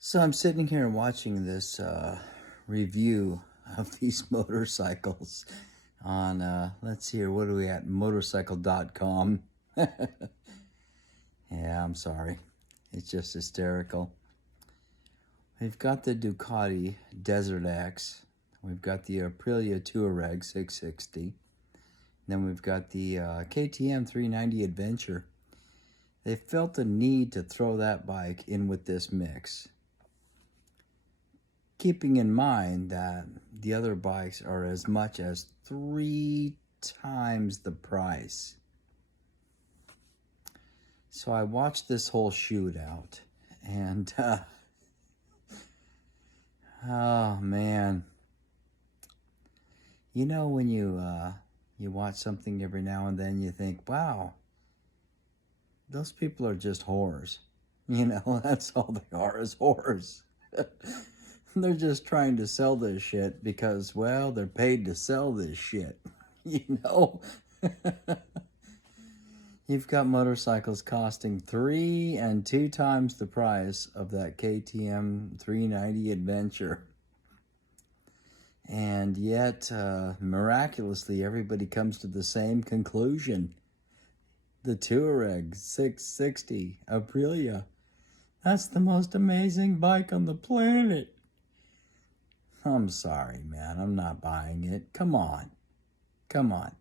So I'm sitting here watching this review of these motorcycles on, let's see here, what are we at? Motorcycle.com. Yeah, I'm sorry. It's just hysterical. We've got the Ducati desertX. We've got the Aprillia toureg 660. Then we've got the KTM 390 Adventure. They felt the need to throw that bike in with this mix, keeping in mind that the other bikes are as much as 3 times the price. So I watched this whole shootout, and oh man, you know when you watch something every now and then, you think, wow, those people are just whores. You know, that's all they are, is whores. They're just trying to sell this shit because, well, they're paid to sell this shit. You know? You've got motorcycles costing 3 and 2 times the price of that KTM 390 Adventure. And yet, miraculously, everybody comes to the same conclusion. The Touareg 660 Aprilia. That's the most amazing bike on the planet. I'm sorry, man. I'm not buying it. Come on. Come on.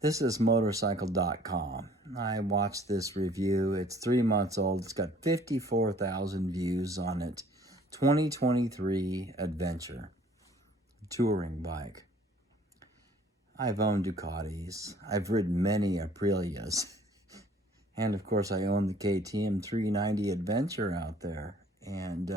This is motorcycle.com. I watched this review. It's 3 months old. It's got 54,000 views on it. 2023 Adventure. Touring bike. I've owned Ducatis. I've ridden many Aprilias. And of course I own the KTM 390 Adventure out there. And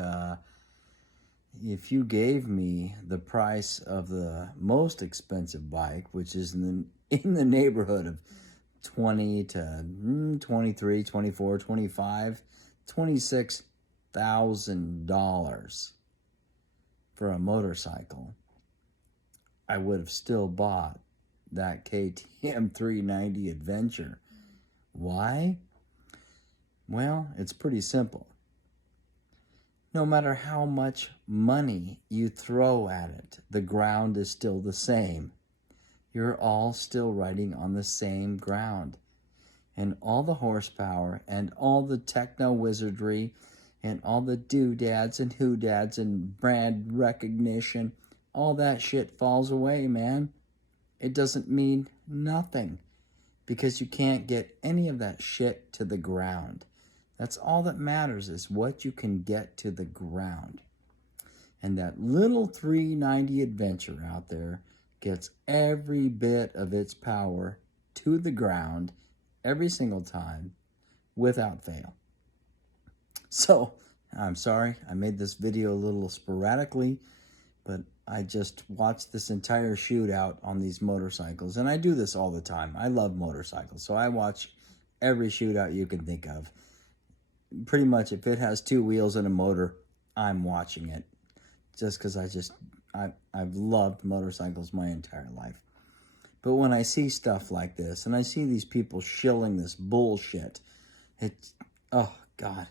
if you gave me the price of the most expensive bike, which is in the neighborhood of 20 to 23, 24, 25, $26,000 for a motorcycle, I would have still bought that KTM 390 Adventure. Why? Well, it's pretty simple. No matter how much money you throw at it, the ground is still the same. You're all still riding on the same ground. And all the horsepower and all the techno wizardry and all the doodads and who-dads and brand recognition, all that shit falls away, man. It doesn't mean nothing because you can't get any of that shit to the ground. That's all that matters, is what you can get to the ground. And that little 390 Adventure out there gets every bit of its power to the ground every single time without fail. So, I'm sorry, I made this video a little sporadically, but I just watched this entire shootout on these motorcycles. And I do this all the time. I love motorcycles, so I watch every shootout you can think of. Pretty much, if it has 2 wheels and a motor, I'm watching it. Just because I've loved motorcycles my entire life. But when I see stuff like this, and I see these people shilling this bullshit, oh God,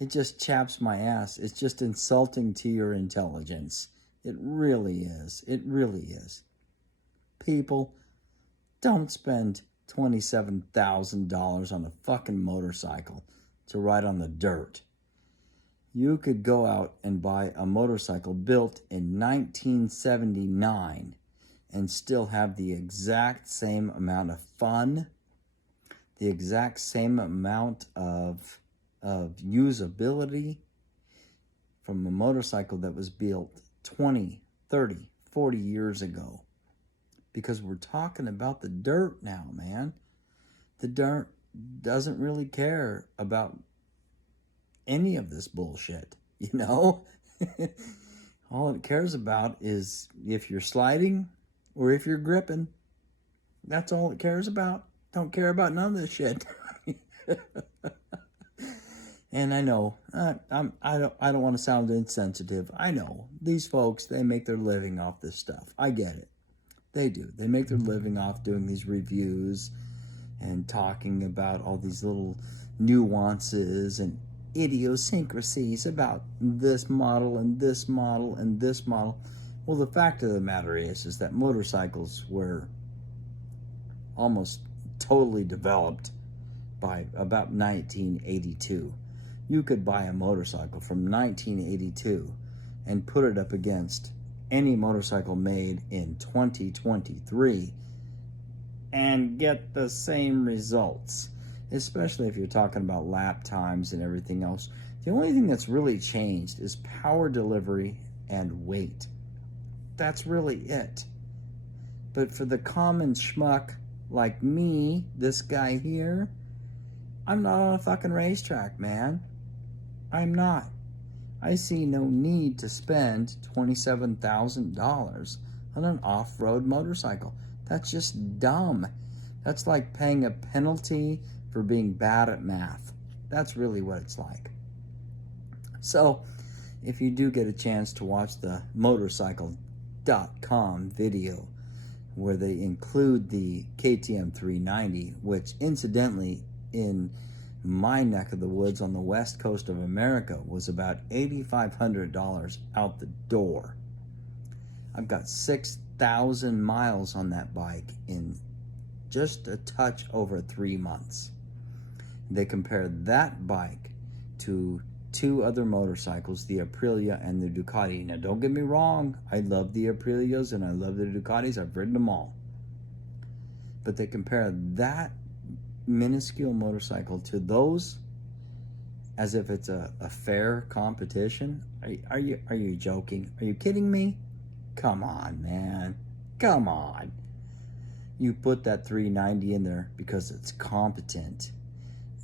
it just chaps my ass. It's just insulting to your intelligence. It really is. It really is. People, don't spend $27,000 on a fucking motorcycle to ride on the dirt. You could go out and buy a motorcycle built in 1979 and still have the exact same amount of fun, the exact same amount of usability from a motorcycle that was built 20, 30, 40 years ago. Because we're talking about the dirt now, man. The dirt doesn't really care about any of this bullshit, you know? All it cares about is if you're sliding or if you're gripping. That's all it cares about. Don't care about none of this shit. And I know, I don't want to sound insensitive. I know these folks, they make their living off this stuff. I get it. They do. They make their living off doing these reviews and talking about all these little nuances, and idiosyncrasies about this model and this model and this model. Well, the fact of the matter is that motorcycles were almost totally developed by about 1982. You could buy a motorcycle from 1982 and put it up against any motorcycle made in 2023 and get the same results, especially if you're talking about lap times and everything else. The only thing that's really changed is power delivery and weight. That's really it. But for the common schmuck like me, this guy here, I'm not on a fucking racetrack, man. I'm not. I see no need to spend $27,000 on an off-road motorcycle. That's just dumb. That's like paying a penalty for being bad at math. That's really what it's like. So, if you do get a chance to watch the motorcycle.com video where they include the KTM 390, which incidentally in my neck of the woods on the west coast of America was about $8,500 out the door. I've got 6,000 miles on that bike in just a touch over 3 months. They compare that bike to two other motorcycles, the Aprillia and the Ducati. Now, don't get me wrong, I love the Aprillias and I love the Ducatis. I've ridden them all. But they compare that minuscule motorcycle to those as if it's a fair competition. Are you joking? Are you kidding me? Come on, man. Come on. You put that 390 in there because it's competent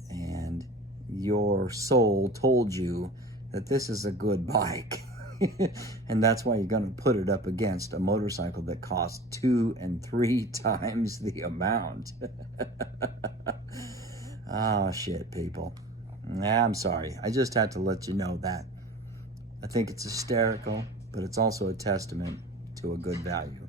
and your soul told you that this is a good bike. And that's why you're going to put it up against a motorcycle that costs 2 and 3 times the amount. Oh, shit, people. I'm sorry. I just had to let you know that. I think it's hysterical, but it's also a testament to a good value.